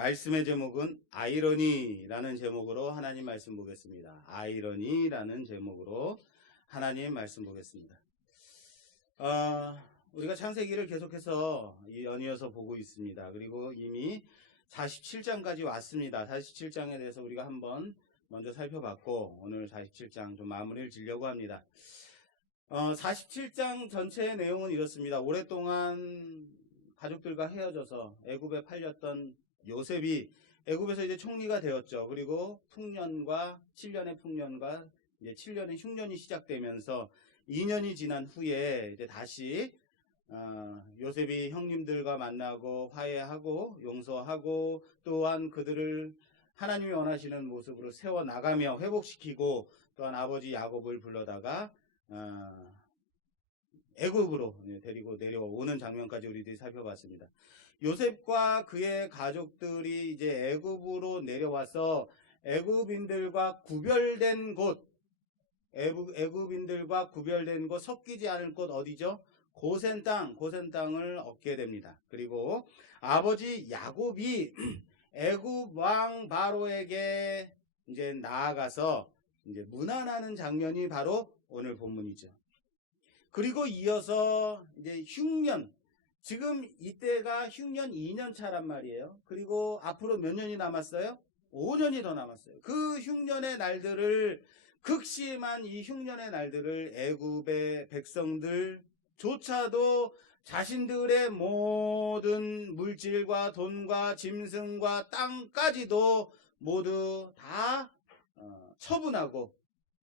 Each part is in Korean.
말씀의 제목은 아이러니라는 제목으로 하나님 말씀 보겠습니다. 아이러니라는 제목으로 하나님 말씀 보겠습니다. 우리가 창세기를 계속해서 연이어서 보고 있습니다. 그리고 이미 47장까지 왔습니다. 47장에 대해서 우리가 한번 먼저 살펴봤고 오늘 47장 좀 마무리를 지려고 합니다. 47장 전체의 내용은 이렇습니다. 오랫동안 가족들과 헤어져서 애굽에 팔렸던 요셉이 애굽에서 이제 총리가 되었죠. 그리고 7년의 풍년과 이제 7년의 흉년이 시작되면서 2년이 지난 후에 이제 다시 요셉이 형님들과 만나고 화해하고 용서하고 또한 그들을 하나님이 원하시는 모습으로 세워 나가며 회복시키고 또한 아버지 야곱을 불러다가 애굽으로 데리고 내려오는 장면까지 우리들이 살펴봤습니다. 요셉과 그의 가족들이 이제 애굽으로 내려와서 애굽인들과 구별된 곳, 애굽인들과 구별된 곳, 섞이지 않을 곳 어디죠? 고센 땅을 얻게 됩니다. 그리고 아버지 야곱이 애굽 왕 바로에게 이제 나아가서 이제 문안하는 장면이 바로 오늘 본문이죠. 그리고 이어서 이제 흉년, 지금 이때가 흉년 2년 차란 말이에요. 그리고 앞으로 몇 년이 남았어요? 5년이 더 남았어요. 그 흉년의 날들을, 극심한 이 흉년의 날들을 애굽의 백성들조차도 자신들의 모든 물질과 돈과 짐승과 땅까지도 모두 다 처분하고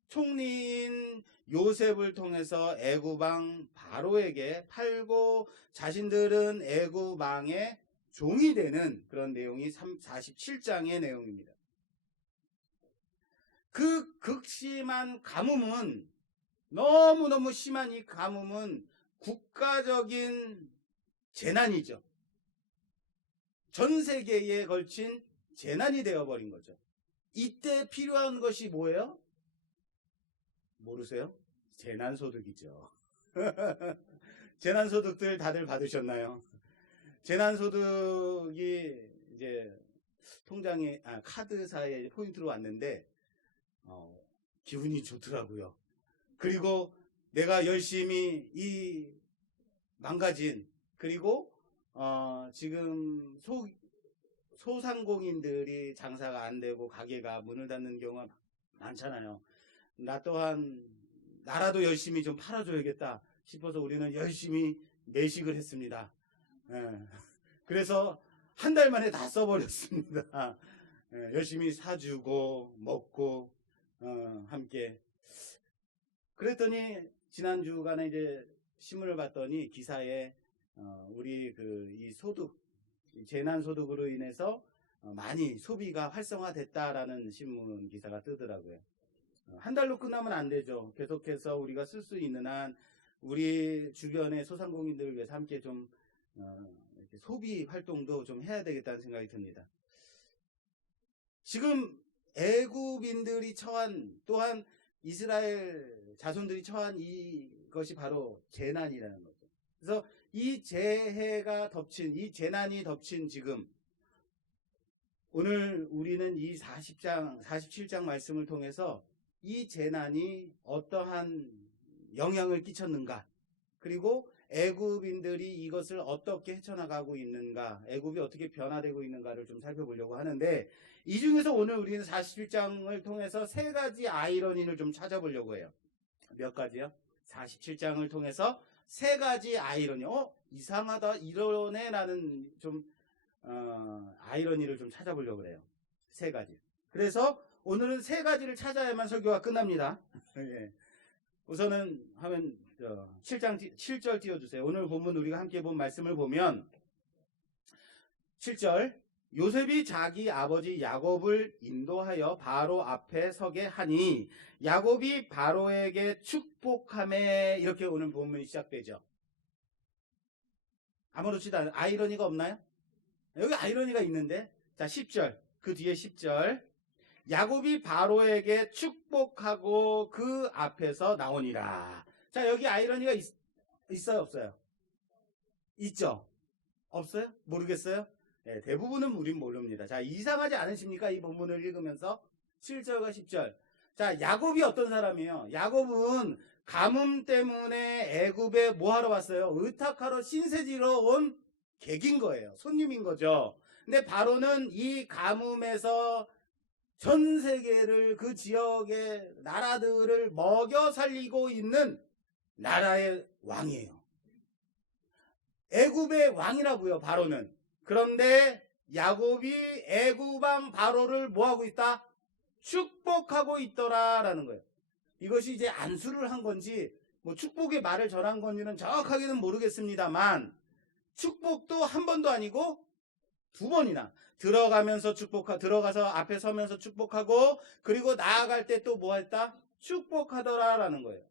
총리인 요셉을 통해서 애굽 왕 바로에게 팔고 자신들은 애굽 왕의 종이 되는 그런 내용이 47장의 내용입니다. 그 극심한 가뭄은, 너무너무 심한 이 가뭄은 국가적인 재난이죠. 전 세계에 걸친 재난이 되어버린 거죠. 이때 필요한 것이 뭐예요? 모르세요? 재난소득이죠. 재난소득들 다들 받으셨나요? 재난소득이 이제 통장에, 카드사에 포인트로 왔는데, 기분이 좋더라고요. 그리고 내가 열심히 이 망가진, 그리고, 지금 소상공인들이 장사가 안 되고 가게가 문을 닫는 경우가 많잖아요. 나 또한 나라도 열심히 좀 팔아줘야겠다 싶어서 우리는 열심히 매식을 했습니다. 그래서 한 달 만에 다 써버렸습니다. 열심히 사주고 먹고 함께. 그랬더니 지난 주간에 이제 신문을 봤더니 기사에 우리 이 소득, 재난 소득으로 인해서 많이 소비가 활성화됐다라는 신문 기사가 뜨더라고요. 한 달로 끝나면 안 되죠. 계속해서 우리가 쓸 수 있는 한 우리 주변의 소상공인들을 위해서 함께 좀 이렇게 소비 활동도 좀 해야 되겠다는 생각이 듭니다. 지금 애굽인들이 처한, 또한 이스라엘 자손들이 처한 이것이 바로 재난이라는 거죠. 그래서 이 재해가 덮친, 이 재난이 덮친 지금 오늘 우리는 이 47장 말씀을 통해서 이 재난이 어떠한 영향을 끼쳤는가, 그리고 애굽인들이 이것을 어떻게 헤쳐나가고 있는가, 애굽이 어떻게 변화되고 있는가를 좀 살펴보려고 하는데, 이 중에서 오늘 우리는 47장을 통해서 세 가지 아이러니를 좀 찾아보려고 해요. 몇 가지요? 47장을 통해서 세 가지 아이러니, 이상하다, 이러네 라는 좀 아이러니를 좀 찾아보려고 해요. 세 가지. 그래서 오늘은 세 가지를 찾아야만 설교가 끝납니다. 예. 우선은 하면 7절 띄워주세요. 오늘 본문 우리가 함께 본 말씀을 보면 7절, 요셉이 자기 아버지 야곱을 인도하여 바로 앞에 서게 하니 야곱이 바로에게 축복하매, 이렇게 오늘 본문이 시작되죠. 아무렇지도 않은 아이러니가 없나요? 여기 아이러니가 있는데, 자 10절, 그 뒤에 10절, 야곱이 바로에게 축복하고 그 앞에서 나오니라. 자, 여기 아이러니가 있어요, 없어요? 있죠? 없어요? 모르겠어요? 예, 대부분은 우린 모릅니다. 자, 이상하지 않으십니까? 이 본문을 읽으면서 7절과 10절. 자, 야곱이 어떤 사람이에요? 야곱은 가뭄 때문에 애굽에 뭐 하러 왔어요? 의탁하러 신세지러 온 객인 거예요. 손님인 거죠. 근데 바로는 이 가뭄에서 전 세계를, 그 지역의 나라들을 먹여 살리고 있는 나라의 왕이에요. 애굽의 왕이라고요, 바로는. 그런데 야곱이 애굽 왕 바로를 뭐하고 있다? 축복하고 있더라라는 거예요. 이것이 이제 안수를 한 건지 뭐 축복의 말을 전한 건지는 정확하게는 모르겠습니다만, 축복도 한 번도 아니고 두 번이나 들어가면서 들어가서 앞에 서면서 축복하고, 그리고 나아갈 때 또 뭐 했다? 축복하더라라는 거예요.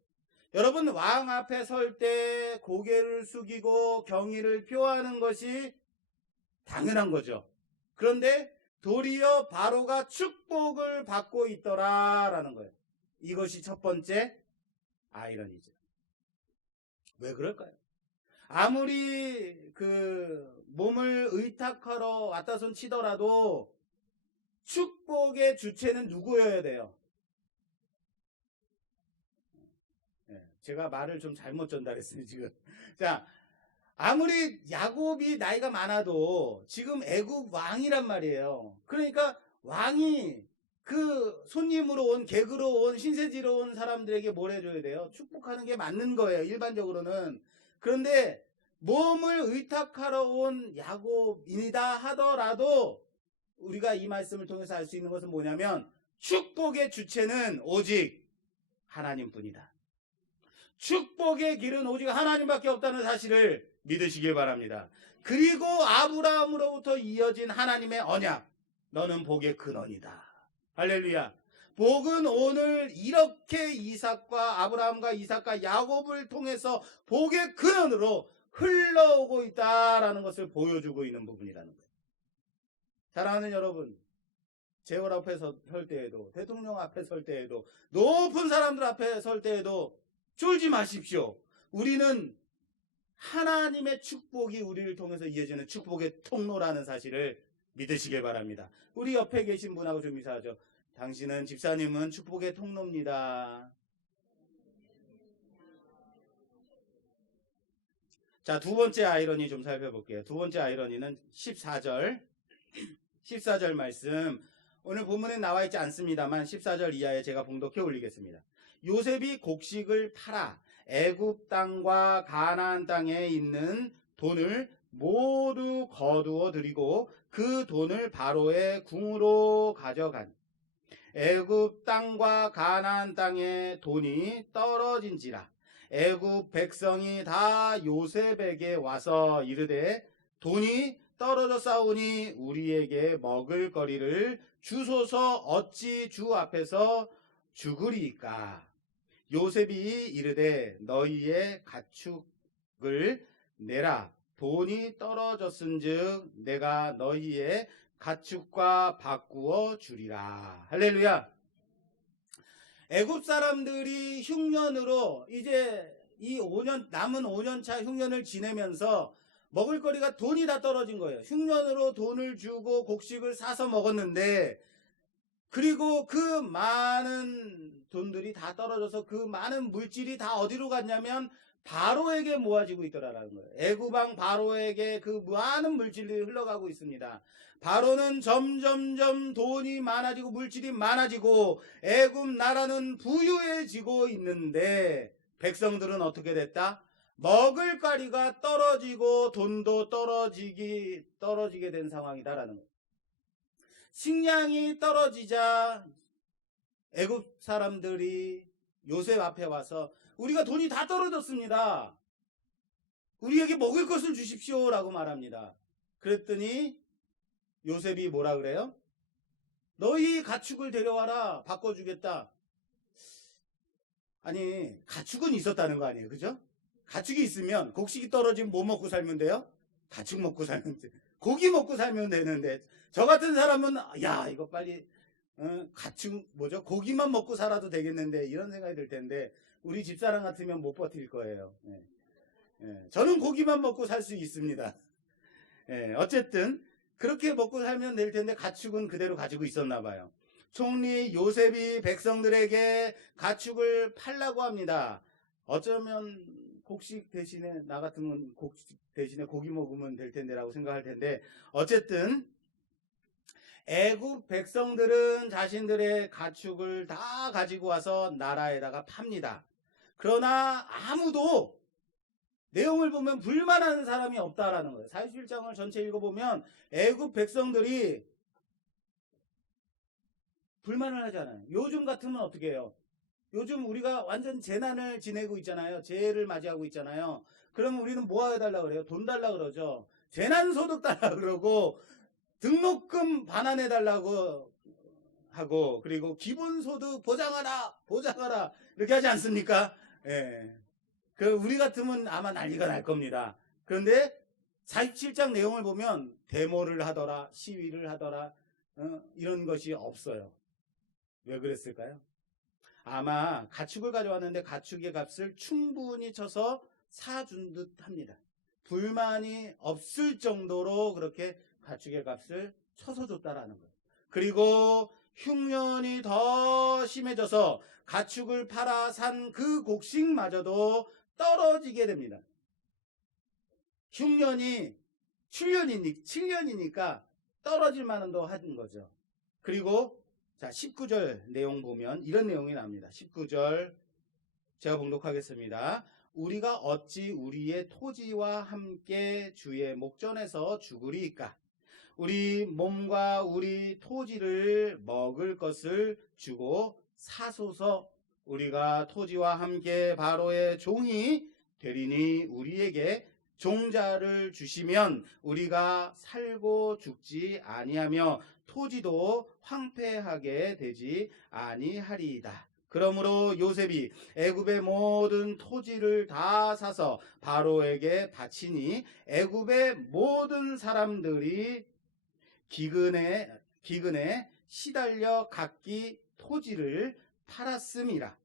여러분, 왕 앞에 설 때 고개를 숙이고 경의를 표하는 것이 당연한 거죠. 그런데 도리어 바로가 축복을 받고 있더라라는 거예요. 이것이 첫 번째 아이러니죠. 왜 그럴까요? 아무리 그 몸을 의탁하러 왔다 손 치더라도 축복의 주체는 누구여야 돼요? 제가 말을 좀 잘못 전달했어요, 지금. 자, 아무리 야곱이 나이가 많아도 지금 애굽 왕이란 말이에요. 그러니까 왕이 그 손님으로 온, 객으로 온, 신세지로 온 사람들에게 뭘 해줘야 돼요? 축복하는 게 맞는 거예요, 일반적으로는. 그런데 몸을 의탁하러 온 야곱이다 하더라도 우리가 이 말씀을 통해서 알 수 있는 것은 뭐냐면, 축복의 주체는 오직 하나님뿐이다. 축복의 길은 오직 하나님밖에 없다는 사실을 믿으시길 바랍니다. 그리고 아브라함으로부터 이어진 하나님의 언약, 너는 복의 근원이다. 할렐루야. 복은 오늘 이렇게 이삭과 아브라함과 이삭과 야곱을 통해서 복의 근원으로 흘러오고 있다라는 것을 보여주고 있는 부분이라는 거예요. 사랑하는 여러분, 제월 앞에 설 때에도, 대통령 앞에 설 때에도, 높은 사람들 앞에 설 때에도 쫄지 마십시오. 우리는 하나님의 축복이 우리를 통해서 이어지는 축복의 통로라는 사실을 믿으시길 바랍니다. 우리 옆에 계신 분하고 좀 인사하죠. 당신은, 집사님은 축복의 통로입니다. 자, 두 번째 아이러니 좀 살펴볼게요. 두 번째 아이러니는 14절 말씀. 오늘 본문에 나와 있지 않습니다만 14절 이하에 제가 봉독해 올리겠습니다. 요셉이 곡식을 팔아 애굽 땅과 가나안 땅에 있는 돈을 모두 거두어 들이고 그 돈을 바로의 궁으로 가져간. 애굽 땅과 가나안 땅에 돈이 떨어진지라. 애굽 백성이 다 요셉에게 와서 이르되, 돈이 떨어져 싸우니 우리에게 먹을 거리를 주소서, 어찌 주 앞에서 죽으리이까. 요셉이 이르되, 너희의 가축을 내라. 돈이 떨어졌은즉 내가 너희의 가축과 바꾸어 주리라. 할렐루야. 애굽 사람들이 흉년으로 이제 이 5년, 남은 5년차 흉년을 지내면서 먹을거리가 돈이 다 떨어진 거예요. 흉년으로 돈을 주고 곡식을 사서 먹었는데, 그리고 그 많은 돈들이 다 떨어져서 그 많은 물질이 다 어디로 갔냐면 바로에게 모아지고 있더라라는 거예요. 애굽 왕 바로에게 그 많은 물질이 흘러가고 있습니다. 바로는 점점점 돈이 많아지고 물질이 많아지고 애굽 나라는 부유해지고 있는데, 백성들은 어떻게 됐다? 먹을 거리가 떨어지고 돈도 떨어지게 된 상황이다라는 거예요. 식량이 떨어지자 애굽 사람들이 요셉 앞에 와서, 우리가 돈이 다 떨어졌습니다. 우리에게 먹을 것을 주십시오 라고 말합니다. 그랬더니 요셉이 뭐라 그래요? 너희 가축을 데려와라, 바꿔주겠다. 아니, 가축은 있었다는 거 아니에요, 그죠? 가축이 있으면 곡식이 떨어지면 뭐 먹고 살면 돼요? 가축 먹고 살면 돼. 고기 먹고 살면 되는데, 저 같은 사람은 야, 이거 빨리 가축 고기만 먹고 살아도 되겠는데, 이런 생각이 들 텐데, 우리 집사람 같으면 못 버틸 거예요. 저는 고기만 먹고 살 수 있습니다. 어쨌든 그렇게 먹고 살면 될 텐데 가축은 그대로 가지고 있었나 봐요. 총리 요셉이 백성들에게 가축을 팔라고 합니다. 어쩌면 곡식 대신에, 나 같으면 곡식 대신에 고기 먹으면 될 텐데라고 생각할 텐데, 어쨌든 애굽 백성들은 자신들의 가축을 다 가지고 와서 나라에다가 팝니다. 그러나 아무도 내용을 보면 불만하는 사람이 없다라는 거예요. 41장을 전체 읽어보면 애굽 백성들이 불만을 하지 않아요. 요즘 같으면 어떻게 해요? 요즘 우리가 완전 재난을 지내고 있잖아요. 재해를 맞이하고 있잖아요. 그러면 우리는 뭐 해달라고 그래요? 돈 달라 그러죠. 재난소득 달라 그러고 등록금 반환해달라고 하고, 그리고 기본소득 보장하라 이렇게 하지 않습니까? 예. 우리 같으면 아마 난리가 날 겁니다. 그런데 47장 내용을 보면 데모를 하더라, 시위를 하더라, 이런 것이 없어요. 왜 그랬을까요? 아마 가축을 가져왔는데 가축의 값을 충분히 쳐서 사준 듯 합니다. 불만이 없을 정도로 그렇게 가축의 값을 쳐서 줬다라는 거예요. 그리고 흉년이 더 심해져서 가축을 팔아 산 그 곡식마저도 떨어지게 됩니다. 흉년이 7년이니까 떨어질 만도 한 거죠. 그리고 자, 19절 내용 보면 이런 내용이 나옵니다. 19절 제가 봉독하겠습니다. 우리가 어찌 우리의 토지와 함께 주의 목전에서 죽으리이까? 우리 몸과 우리 토지를 먹을 것을 주고 사소서. 우리가 토지와 함께 바로의 종이 되리니 우리에게 종자를 주시면 우리가 살고 죽지 아니하며 토지도 황폐하게 되지 아니하리이다. 그러므로 요셉이 애굽의 모든 토지를 다 사서 바로에게 바치니 애굽의 모든 사람들이 기근에 시달려 각기 토지를 팔았음이라.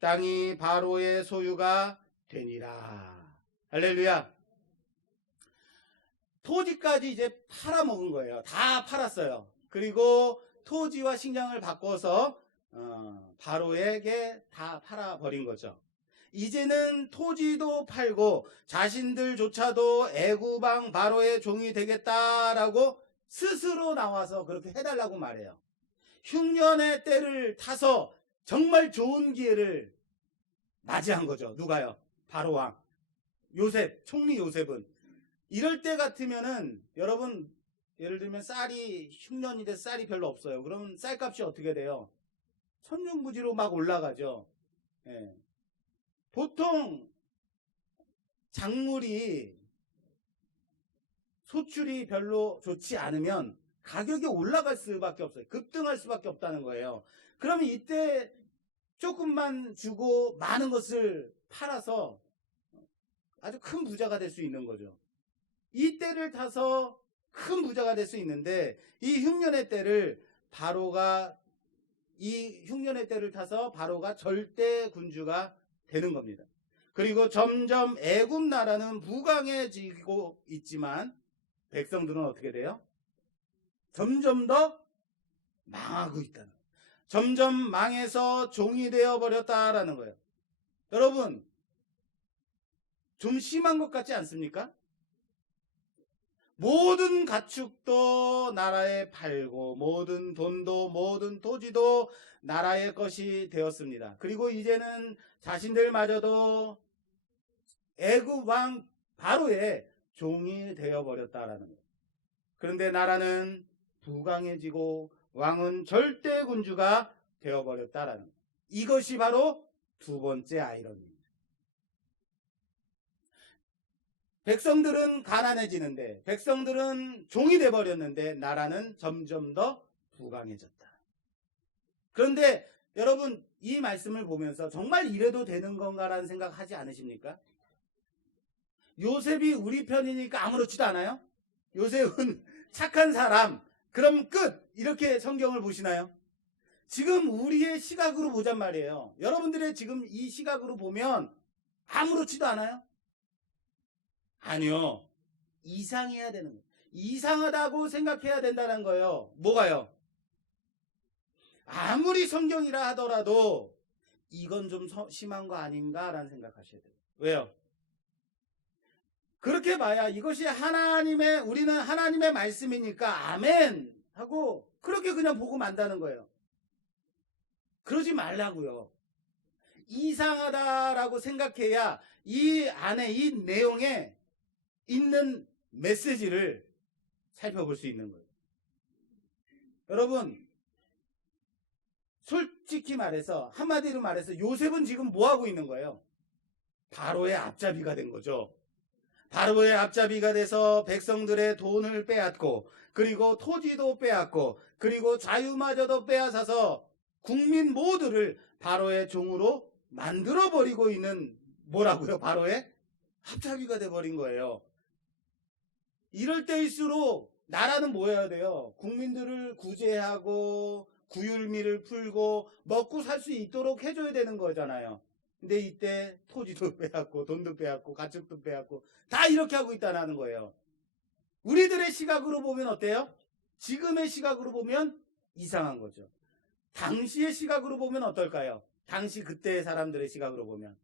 땅이 바로의 소유가 되니라. 할렐루야. 토지까지 이제 팔아먹은 거예요. 다 팔았어요. 그리고 토지와 식량을 바꿔서 바로에게 다 팔아버린 거죠. 이제는 토지도 팔고 자신들조차도 애굽 왕 바로의 종이 되겠다라고 스스로 나와서 그렇게 해달라고 말해요. 흉년의 때를 타서 정말 좋은 기회를 맞이한 거죠. 누가요? 바로 왕 요셉, 총리 요셉은. 이럴 때 같으면은 여러분, 예를 들면 쌀이 흉년이 돼서 쌀이 별로 없어요. 그러면 쌀값이 어떻게 돼요? 천정부지로 막 올라가죠. 예. 보통 작물이 소출이 별로 좋지 않으면 가격이 올라갈 수밖에 없어요. 급등할 수밖에 없다는 거예요. 그러면 이때 조금만 주고 많은 것을 팔아서 아주 큰 부자가 될 수 있는 거죠. 이 때를 타서 큰 부자가 될 수 있는데 이 흉년의 때를 타서 바로가 절대 군주가 되는 겁니다. 그리고 점점 애굽 나라는 부강해지고 있지만 백성들은 어떻게 돼요? 점점 더 망하고 있다는 거예요. 점점 망해서 종이 되어버렸다라는 거예요. 여러분, 좀 심한 것 같지 않습니까? 모든 가축도 나라에 팔고 모든 돈도 모든 토지도 나라의 것이 되었습니다. 그리고 이제는 자신들마저도 애굽 왕 바로의 종이 되어버렸다라는 거예요. 그런데 나라는 부강해지고 왕은 절대 군주가 되어버렸다라는 거예요. 이것이 바로 두 번째 아이러니입니다. 백성들은 가난해지는데, 백성들은 종이 되어버렸는데 나라는 점점 더 부강해졌다. 그런데 여러분, 이 말씀을 보면서 정말 이래도 되는 건가라는 생각 하지 않으십니까? 요셉이 우리 편이니까 아무렇지도 않아요? 요셉은 착한 사람, 그럼 끝! 이렇게 성경을 보시나요? 지금 우리의 시각으로 보잔 말이에요. 여러분들의 지금 이 시각으로 보면 아무렇지도 않아요? 아니요. 이상해야 되는 거예요. 이상하다고 생각해야 된다는 거예요. 뭐가요? 아무리 성경이라 하더라도 이건 좀 심한 거 아닌가라는 생각하셔야 돼요. 왜요? 그렇게 봐야 이것이 우리는 하나님의 말씀이니까 아멘 하고 그렇게 그냥 보고 만다는 거예요. 그러지 말라고요. 이상하다라고 생각해야 이 안에 이 내용에 있는 메시지를 살펴볼 수 있는 거예요. 여러분, 솔직히 말해서 한마디로 말해서 요셉은 지금 뭐 하고 있는 거예요? 바로의 앞잡이가 된 거죠. 바로의 앞잡이가 돼서 백성들의 돈을 빼앗고 그리고 토지도 빼앗고 그리고 자유마저도 빼앗아서 국민 모두를 바로의 종으로 만들어버리고 있는 뭐라고요? 바로의 앞잡이가 돼버린 거예요. 이럴 때일수록 나라는 뭐 해야 돼요? 국민들을 구제하고 구휼미를 풀고 먹고 살 수 있도록 해줘야 되는 거잖아요. 근데 이때 토지도 빼앗고 돈도 빼앗고 가축도 빼앗고 다 이렇게 하고 있다는 거예요. 우리들의 시각으로 보면 어때요? 지금의 시각으로 보면 이상한 거죠. 당시의 시각으로 보면 어떨까요? 당시 그때의 사람들의 시각으로 보면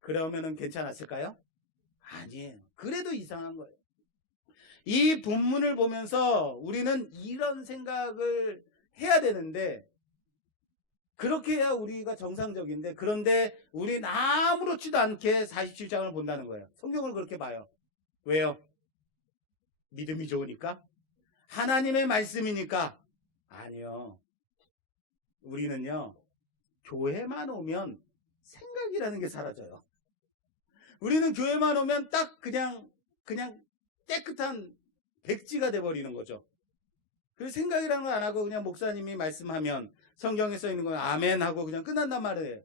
그러면은 괜찮았을까요? 아니에요. 그래도 이상한 거예요. 이 본문을 보면서 우리는 이런 생각을 해야 되는데 그렇게 해야 우리가 정상적인데 그런데 우리는 아무렇지도 않게 47장을 본다는 거예요. 성경을 그렇게 봐요. 왜요? 믿음이 좋으니까? 하나님의 말씀이니까? 아니요. 우리는요. 교회만 오면 생각이라는 게 사라져요. 우리는 교회만 오면 딱 그냥 깨끗한 백지가 돼버리는 거죠. 그래서 생각이라는 걸 안 하고 그냥 목사님이 말씀하면 성경에 써 있는 건 아멘 하고 그냥 끝난단 말이에요.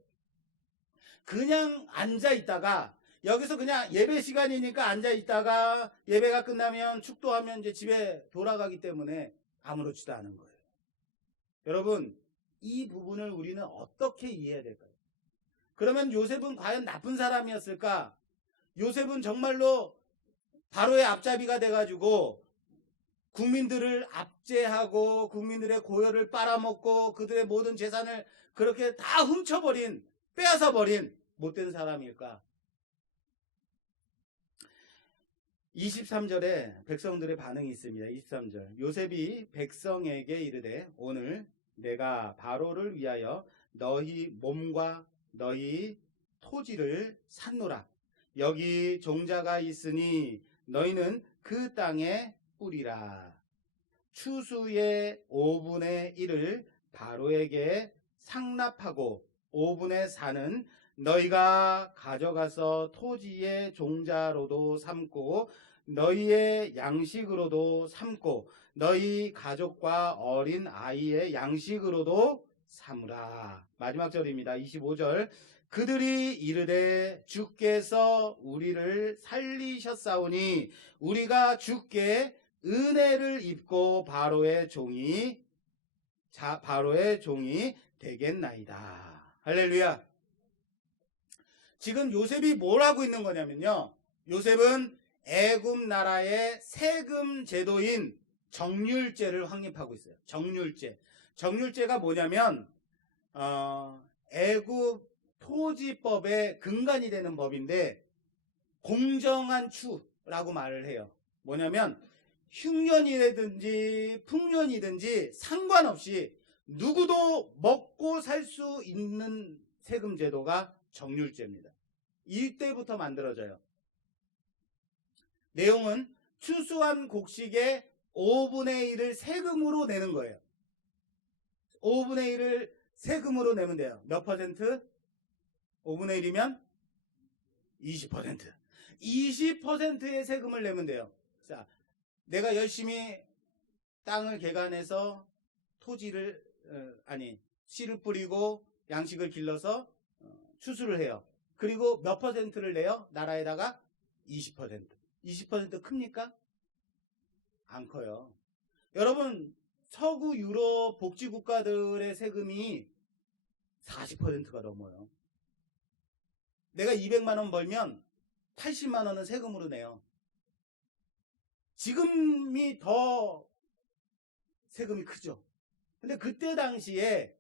그냥 앉아있다가 여기서 그냥 예배 시간이니까 앉아있다가 예배가 끝나면 축도하면 이제 집에 돌아가기 때문에 아무렇지도 않은 거예요. 여러분, 이 부분을 우리는 어떻게 이해해야 될까요? 그러면 요셉은 과연 나쁜 사람이었을까? 요셉은 정말로 바로의 앞잡이가 돼가지고 국민들을 압제하고 국민들의 고열을 빨아먹고 그들의 모든 재산을 그렇게 다 훔쳐버린, 빼앗아버린 못된 사람일까? 23절에 백성들의 반응이 있습니다. 23절 요셉이 백성에게 이르되 오늘 내가 바로를 위하여 너희 몸과 너희 토지를 샀노라. 여기 종자가 있으니 너희는 그 땅에 뿌리라. 추수의 5분의 1을 바로에게 상납하고 5분의 4는 너희가 가져가서 토지의 종자로도 삼고 너희의 양식으로도 삼고 너희 가족과 어린 아이의 양식으로도 삼으라. 마지막 절입니다. 25절 그들이 이르되 주께서 우리를 살리셨사오니 우리가 주께 은혜를 입고 바로의 종이 되겠나이다. 할렐루야. 지금 요셉이 뭘 하고 있는 거냐면요. 요셉은 애굽 나라의 세금 제도인 정률제를 확립하고 있어요. 정률제가 뭐냐면 애굽 토지법의 근간이 되는 법인데 공정한 추라고 말을 해요. 뭐냐면 흉년이든지 풍년이든지 상관없이 누구도 먹고 살 수 있는 세금 제도가 정률제입니다. 이때부터 만들어져요. 내용은 추수한 곡식의 5분의 1을 세금으로 내는 거예요. 5분의 1을 세금으로 내면 돼요. 몇 퍼센트? 5분의 1이면 20%. 20%의 세금을 내면 돼요. 자, 내가 열심히 땅을 개간해서 씨를 뿌리고 양식을 길러서 추수를 해요. 그리고 몇 퍼센트를 내요? 나라에다가 20%. 20% 큽니까? 안 커요. 여러분, 서구 유럽 복지국가들의 세금이 40%가 넘어요. 내가 200만 원 벌면 80만 원은 세금으로 내요. 지금이 더 세금이 크죠. 근데 그때 당시에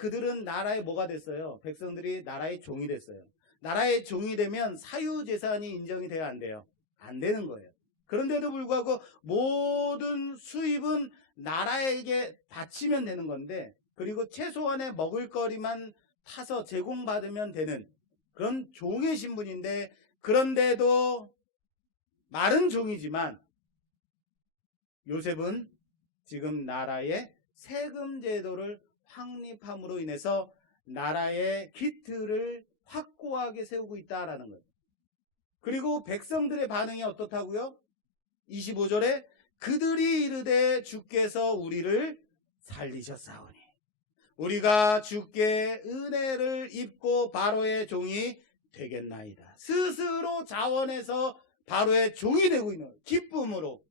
그들은 나라의 뭐가 됐어요? 백성들이 나라의 종이 됐어요. 나라의 종이 되면 사유재산이 인정이 돼야 안 돼요? 안 되는 거예요. 그런데도 불구하고 모든 수입은 나라에게 바치면 되는 건데, 그리고 최소한의 먹을거리만 타서 제공받으면 되는 그런 종의 신분인데, 그런데도 말은 종이지만 요셉은 지금 나라의 세금 제도를 확립함으로 인해서 나라의 기틀을 확고하게 세우고 있다라는 거예요. 그리고 백성들의 반응이 어떻다고요? 25절에 그들이 이르되 주께서 우리를 살리셨사오니 우리가 주께 은혜를 입고 바로의 종이 되겠나이다. 스스로 자원해서 바로의 종이 되고 있는 거예요. 기쁨으로.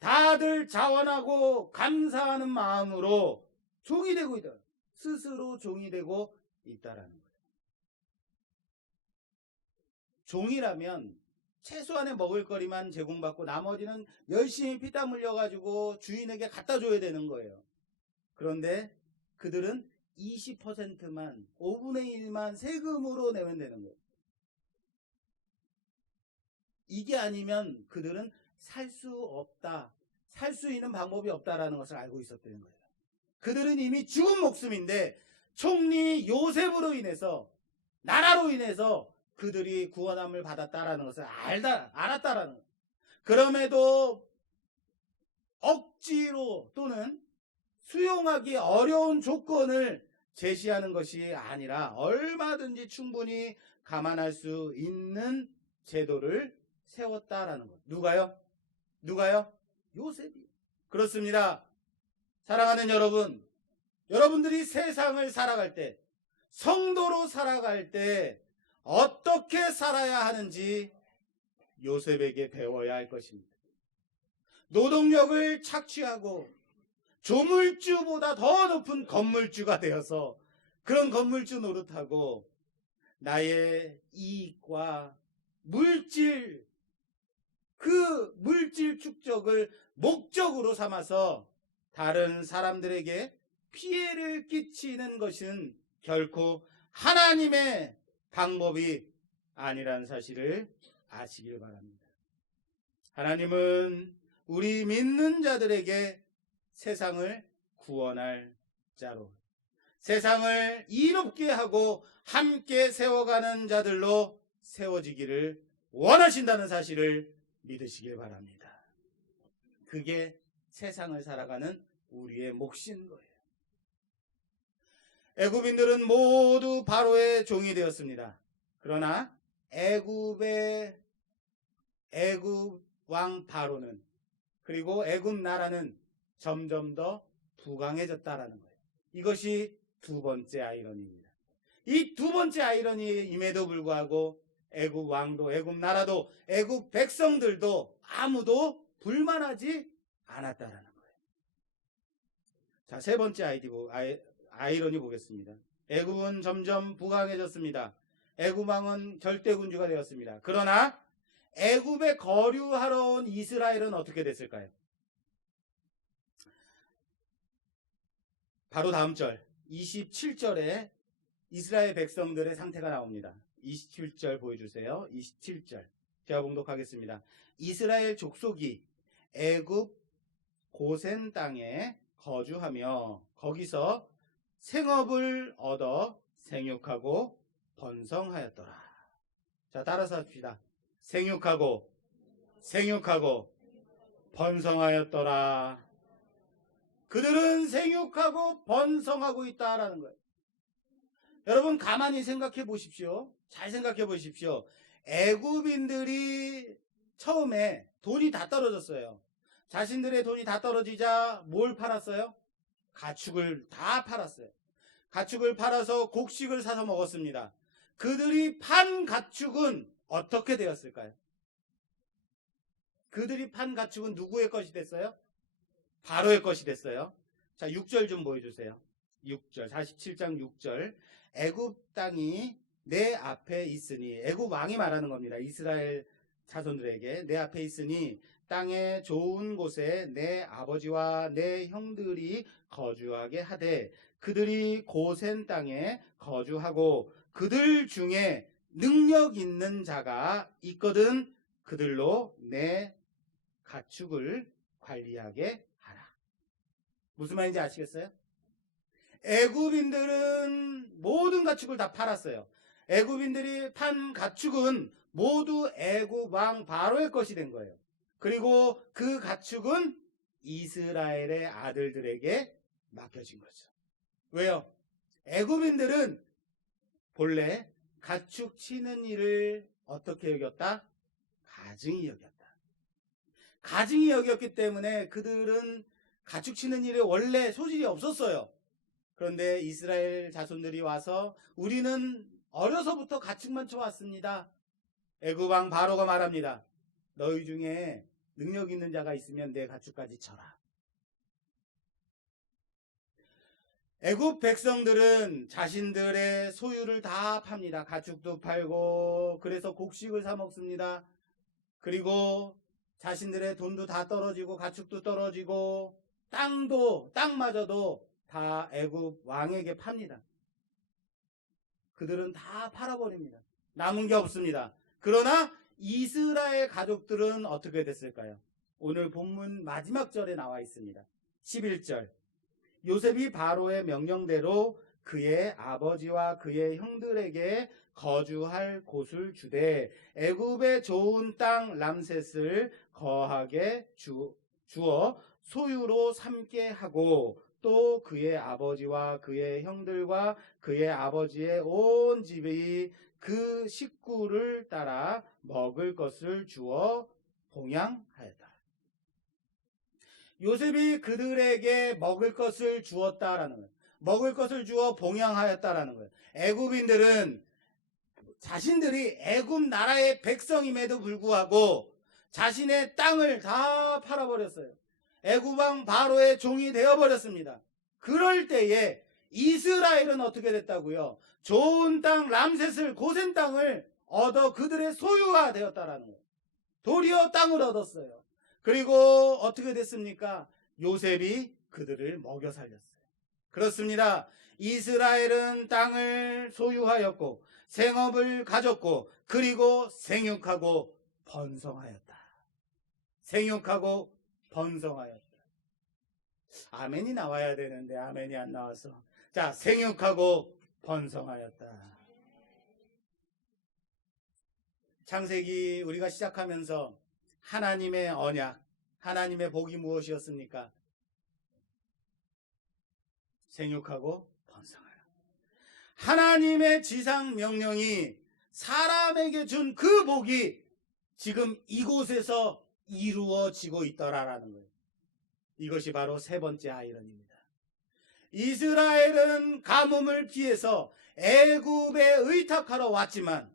다들 자원하고 감사하는 마음으로 종이 되고 있다. 스스로 종이 되고 있다라는 거예요. 종이라면 최소한의 먹을거리만 제공받고 나머지는 열심히 피땀 흘려가지고 주인에게 갖다 줘야 되는 거예요. 그런데 그들은 20%만 5분의 1만 세금으로 내면 되는 거예요. 이게 아니면 그들은 살 수 없다. 살 수 있는 방법이 없다라는 것을 알고 있었다는 거예요. 그들은 이미 죽은 목숨인데 총리 요셉으로 인해서, 나라로 인해서 그들이 구원함을 받았다라는 것을 알았다라는 거예요. 그럼에도 억지로 또는 수용하기 어려운 조건을 제시하는 것이 아니라 얼마든지 충분히 감안할 수 있는 제도를 세웠다라는 것. 누가요? 요셉이. 그렇습니다. 사랑하는 여러분, 여러분들이 세상을 살아갈 때, 성도로 살아갈 때 어떻게 살아야 하는지 요셉에게 배워야 할 것입니다. 노동력을 착취하고 조물주보다 더 높은 건물주가 되어서 그런 건물주 노릇하고 나의 이익과 그 물질 축적을 목적으로 삼아서 다른 사람들에게 피해를 끼치는 것은 결코 하나님의 방법이 아니라는 사실을 아시길 바랍니다. 하나님은 우리 믿는 자들에게 세상을 구원할 자로, 세상을 이롭게 하고 함께 세워가는 자들로 세워지기를 원하신다는 사실을 믿으시길 바랍니다. 그게 세상을 살아가는 우리의 몫인 거예요. 애굽인들은 모두 바로의 종이 되었습니다. 그러나 애굽 왕 바로는, 그리고 애굽 나라는 점점 더 부강해졌다라는 거예요. 이것이 두 번째 아이러니입니다. 이 두 번째 아이러니임에도 불구하고 애굽 왕도, 애굽 나라도, 애굽 백성들도 아무도 불만하지 않았다라는 거예요. 자, 세 번째 아이러니 보겠습니다. 애굽은 점점 부강해졌습니다. 애굽 왕은 절대군주가 되었습니다. 그러나 애굽에 거류하러 온 이스라엘은 어떻게 됐을까요? 바로 다음 절 27절에 이스라엘 백성들의 상태가 나옵니다. 27절 보여주세요. 27절 제가 봉독하겠습니다. 이스라엘 족속이 애굽 고센 땅에 거주하며 거기서 생업을 얻어 생육하고 번성하였더라. 자, 따라서 합시다. 생육하고 번성하였더라. 그들은 생육하고 번성하고 있다라는 거예요. 여러분 가만히 생각해 보십시오. 잘 생각해 보십시오. 애굽인들이 처음에 돈이 다 떨어졌어요. 자신들의 돈이 다 떨어지자 뭘 팔았어요? 가축을 다 팔았어요. 가축을 팔아서 곡식을 사서 먹었습니다. 그들이 판 가축은 어떻게 되었을까요? 그들이 판 가축은 누구의 것이 됐어요? 바로의 것이 됐어요. 자, 6절 좀 보여주세요. 6절, 47장 6절. 애굽 땅이 내 앞에 있으니, 애굽 왕이 말하는 겁니다. 이스라엘 자손들에게 내 앞에 있으니 땅의 좋은 곳에 내 아버지와 내 형들이 거주하게 하되 그들이 고센 땅에 거주하고 그들 중에 능력 있는 자가 있거든 그들로 내 가축을 관리하게 하라. 무슨 말인지 아시겠어요? 애굽인들은 모든 가축을 다 팔았어요. 애굽인들이 판 가축은 모두 애굽 왕 바로의 것이 된 거예요. 그리고 그 가축은 이스라엘의 아들들에게 맡겨진 거죠. 왜요? 애굽인들은 본래 가축 치는 일을 어떻게 여겼다? 가증히 여겼다. 가증히 여겼기 때문에 그들은 가축 치는 일에 원래 소질이 없었어요. 그런데 이스라엘 자손들이 와서 우리는 어려서부터 가축만 쳐왔습니다. 애굽 왕 바로가 말합니다. 너희 중에 능력 있는 자가 있으면 내 가축까지 쳐라. 애굽 백성들은 자신들의 소유를 다 팝니다. 가축도 팔고 그래서 곡식을 사 먹습니다. 그리고 자신들의 돈도 다 떨어지고 가축도 떨어지고 땅마저도 다 애굽 왕에게 팝니다. 그들은 다 팔아버립니다. 남은 게 없습니다. 그러나 이스라엘 가족들은 어떻게 됐을까요? 오늘 본문 마지막 절에 나와 있습니다. 11절. 요셉이 바로의 명령대로 그의 아버지와 그의 형들에게 거주할 곳을 주되 애굽의 좋은 땅 람셋을 거하게 주어 소유로 삼게 하고 또 그의 아버지와 그의 형들과 그의 아버지의 온 집이 그 식구를 따라 먹을 것을 주어 봉양하였다. 요셉이 그들에게 먹을 것을 주었다라는 거예요. 먹을 것을 주어 봉양하였다라는 거예요. 애굽인들은 자신들이 애굽 나라의 백성임에도 불구하고 자신의 땅을 다 팔아버렸어요. 애굽 왕 바로의 종이 되어버렸습니다. 그럴 때에 이스라엘은 어떻게 됐다고요? 좋은 땅 람셋을 고센 땅을 얻어 그들의 소유가 되었다라는 거예요. 도리어 땅을 얻었어요. 그리고 어떻게 됐습니까? 요셉이 그들을 먹여 살렸어요. 그렇습니다. 이스라엘은 땅을 소유하였고 생업을 가졌고 그리고 생육하고 번성하였다. 생육하고 번성하였다. 아멘이 나와야 되는데 아멘이 안 나와서. 자, 생육하고 번성하였다. 창세기 우리가 시작하면서 하나님의 언약, 하나님의 복이 무엇이었습니까? 생육하고 번성하라. 하나님의 지상 명령이 사람에게 준 그 복이 지금 이곳에서 이루어지고 있더라라는 거예요. 이것이 바로 세 번째 아이러니입니다. 이스라엘은 가뭄을 피해서 애굽에 의탁하러 왔지만,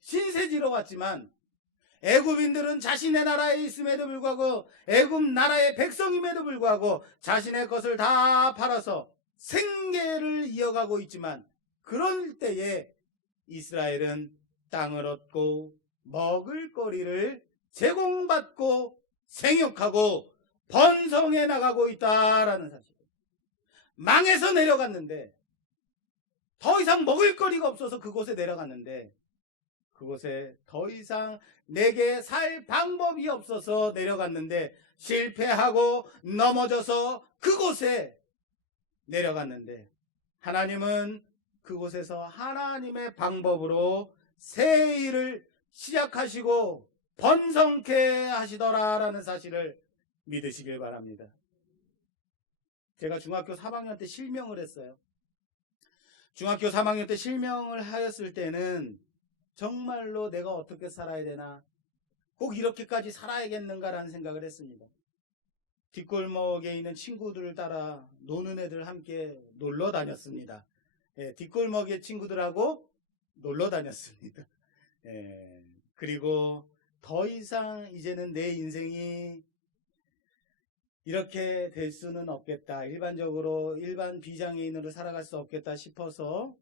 신세지로 왔지만 애굽인들은 자신의 나라에 있음에도 불구하고 애굽 나라의 백성임에도 불구하고 자신의 것을 다 팔아서 생계를 이어가고 있지만 그럴 때에 이스라엘은 땅을 얻고 먹을 거리를 제공받고 생육하고 번성해 나가고 있다라는 사실. 망해서 내려갔는데 더 이상 먹을 거리가 없어서 그곳에 내려갔는데 그곳에 더 이상 내게 살 방법이 없어서 내려갔는데 실패하고 넘어져서 그곳에 내려갔는데 하나님은 그곳에서 하나님의 방법으로 새 일을 시작하시고 번성케 하시더라라는 사실을 믿으시길 바랍니다. 제가 중학교 3학년 때 실명을 했어요. 중학교 3학년 때 실명을 하였을 때는 정말로 내가 어떻게 살아야 되나, 꼭 이렇게까지 살아야겠는가라는 생각을 했습니다. 뒷골목에 있는 친구들을 따라 노는 애들 함께 놀러 다녔습니다. 뒷골목의 친구들하고 놀러 다녔습니다. 그리고 더 이상 이제는 내 인생이 이렇게 될 수는 없겠다. 일반 비장애인으로 살아갈 수 없겠다 싶어서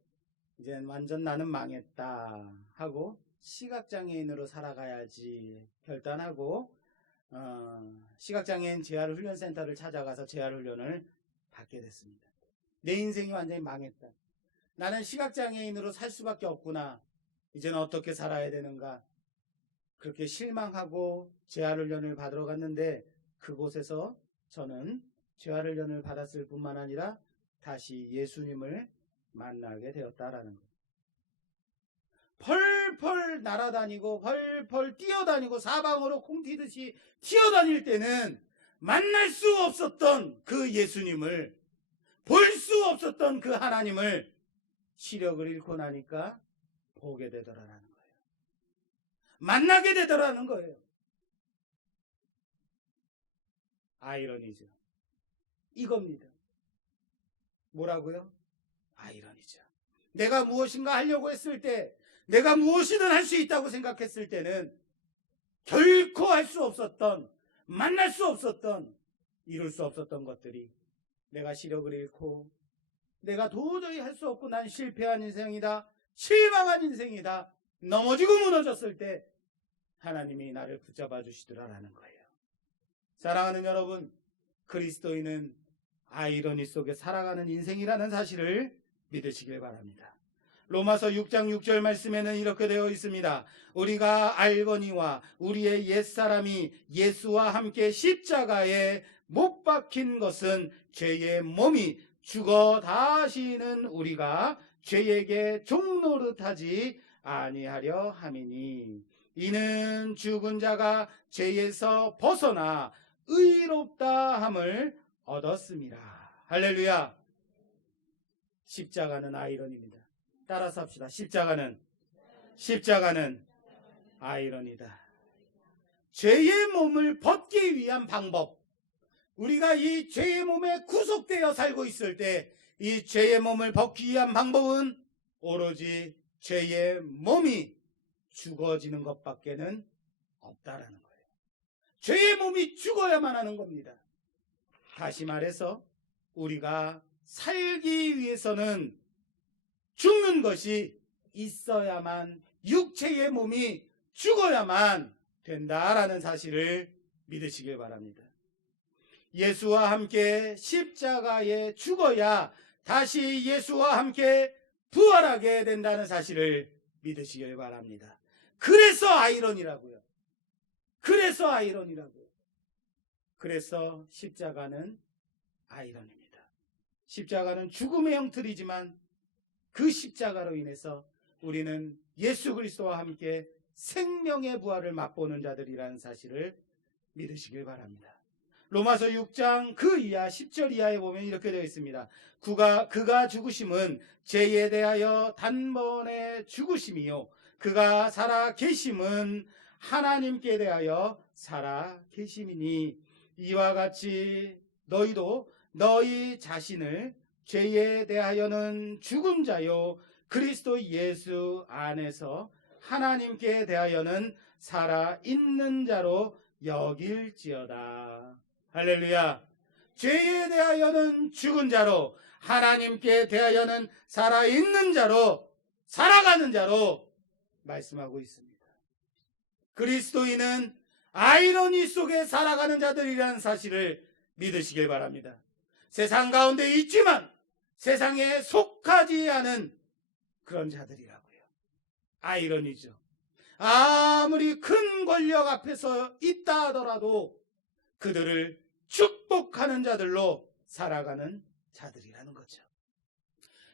이제 완전 나는 망했다 하고 시각장애인으로 살아가야지 결단하고 시각장애인 재활훈련센터를 찾아가서 재활훈련을 받게 됐습니다. 내 인생이 완전히 망했다. 나는 시각장애인으로 살 수밖에 없구나. 이제는 어떻게 살아야 되는가. 그렇게 실망하고 재활훈련을 받으러 갔는데 그곳에서 저는 재활훈련을 받았을 뿐만 아니라 다시 예수님을 만나게 되었다라는 것. 펄펄 날아다니고 펄펄 뛰어다니고 사방으로 콩 튀듯이 튀어다닐 때는 만날 수 없었던 그 예수님을, 볼 수 없었던 그 하나님을 시력을 잃고 나니까 보게 되더라라는 거예요. 만나게 되더라는 거예요. 아이러니죠. 이겁니다. 뭐라고요? 아이러니죠. 내가 무엇인가 하려고 했을 때, 내가 무엇이든 할 수 있다고 생각했을 때는 결코 할 수 없었던, 만날 수 없었던, 이룰 수 없었던 것들이 내가 시력을 잃고 내가 도저히 할 수 없고 난 실패한 인생이다, 실망한 인생이다, 넘어지고 무너졌을 때 하나님이 나를 붙잡아 주시더라라는 거예요. 사랑하는 여러분, 그리스도인은 아이러니 속에 살아가는 인생이라는 사실을 믿으시길 바랍니다. 로마서 6장 6절 말씀에는 이렇게 되어 있습니다. 우리가 알거니와 우리의 옛사람이 예수와 함께 십자가에 못 박힌 것은 죄의 몸이 죽어 다시는 우리가 죄에게 종노릇하지 아니하려 함이니 이는 죽은 자가 죄에서 벗어나 의롭다 함을 얻었습니다. 할렐루야. 십자가는 아이러니입니다. 따라서 합시다. 십자가는 아이러니다. 죄의 몸을 벗기 위한 방법. 우리가 이 죄의 몸에 구속되어 살고 있을 때 이 죄의 몸을 벗기 위한 방법은 오로지 죄의 몸이 죽어지는 것밖에는 없다라는 거예요. 죄의 몸이 죽어야만 하는 겁니다. 다시 말해서 우리가 살기 위해서는 죽는 것이 있어야만, 육체의 몸이 죽어야만 된다라는 사실을 믿으시길 바랍니다. 예수와 함께 십자가에 죽어야 다시 예수와 함께 부활하게 된다는 사실을 믿으시길 바랍니다. 그래서 아이러니라고요. 그래서 십자가는 아이러니입니다. 십자가는 죽음의 형틀이지만 그 십자가로 인해서 우리는 예수 그리스도와 함께 생명의 부활을 맛보는 자들이라는 사실을 믿으시길 바랍니다. 로마서 6장 그 이하 10절 이하에 보면 이렇게 되어 있습니다. 그가 죽으심은 죄에 대하여 단번에 죽으심이요 그가 살아 계심은 하나님께 대하여 살아 계심이니 이와 같이 너희도 너희 자신을 죄에 대하여는 죽은 자요 그리스도 예수 안에서 하나님께 대하여는 살아 있는 자로 여길지어다. 할렐루야. 죄에 대하여는 죽은 자로, 하나님께 대하여는 살아 있는 자로, 살아가는 자로 말씀하고 있습니다. 그리스도인은 아이러니 속에 살아가는 자들이라는 사실을 믿으시길 바랍니다. 세상 가운데 있지만 세상에 속하지 않은 그런 자들이라고요. 아이러니죠. 아무리 큰 권력 앞에서 있다 하더라도 그들을 축복하는 자들로 살아가는 자들이라는 거죠.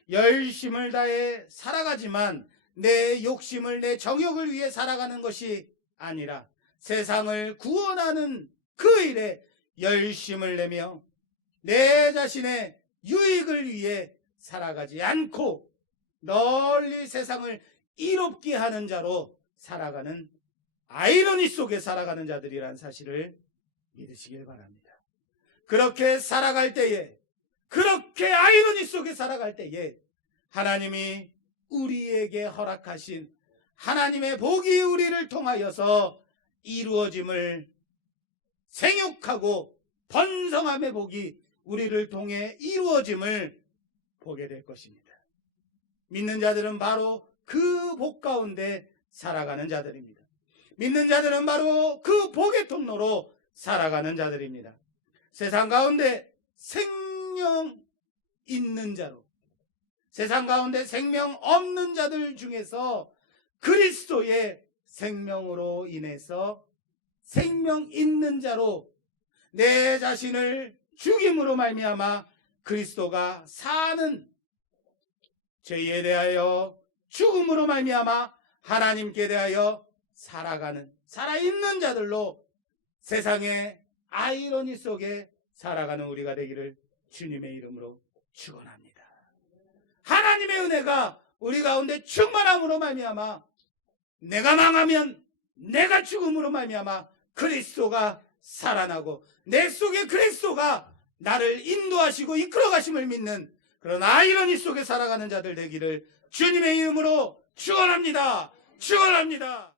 열심을 다해 살아가지만 내 욕심을, 내 정욕을 위해 살아가는 것이 아니라 세상을 구원하는 그 일에 열심을 내며 내 자신의 유익을 위해 살아가지 않고 널리 세상을 이롭게 하는 자로 살아가는 아이러니 속에 살아가는 자들이라는 사실을 믿으시길 바랍니다. 그렇게 살아갈 때에, 그렇게 아이러니 속에 살아갈 때에 하나님이 우리에게 허락하신 하나님의 복이 우리를 통하여서 이루어짐을 생육하고 번성함의 복이 우리를 통해 이루어짐을 보게 될 것입니다. 믿는 자들은 바로 그 복 가운데 살아가는 자들입니다. 믿는 자들은 바로 그 복의 통로로 살아가는 자들입니다. 세상 가운데 생명 있는 자로, 세상 가운데 생명 없는 자들 중에서 그리스도의 생명으로 인해서 생명 있는 자로 내 자신을 죽임으로 말미암아 그리스도가 사는, 죄에 대하여 죽음으로 말미암아 하나님께 대하여 살아가는, 살아있는 자들로 세상의 아이러니 속에 살아가는 우리가 되기를 주님의 이름으로 축원합니다. 하나님의 은혜가 우리 가운데 충만함으로 말미암아 내가 망하면 내가 죽음으로 말미암아 그리스도가 살아나고 내 속에 그리스도가 나를 인도하시고 이끌어 가심을 믿는 그런 아이러니 속에 살아가는 자들 되기를 주님의 이름으로 축원합니다. 축원합니다.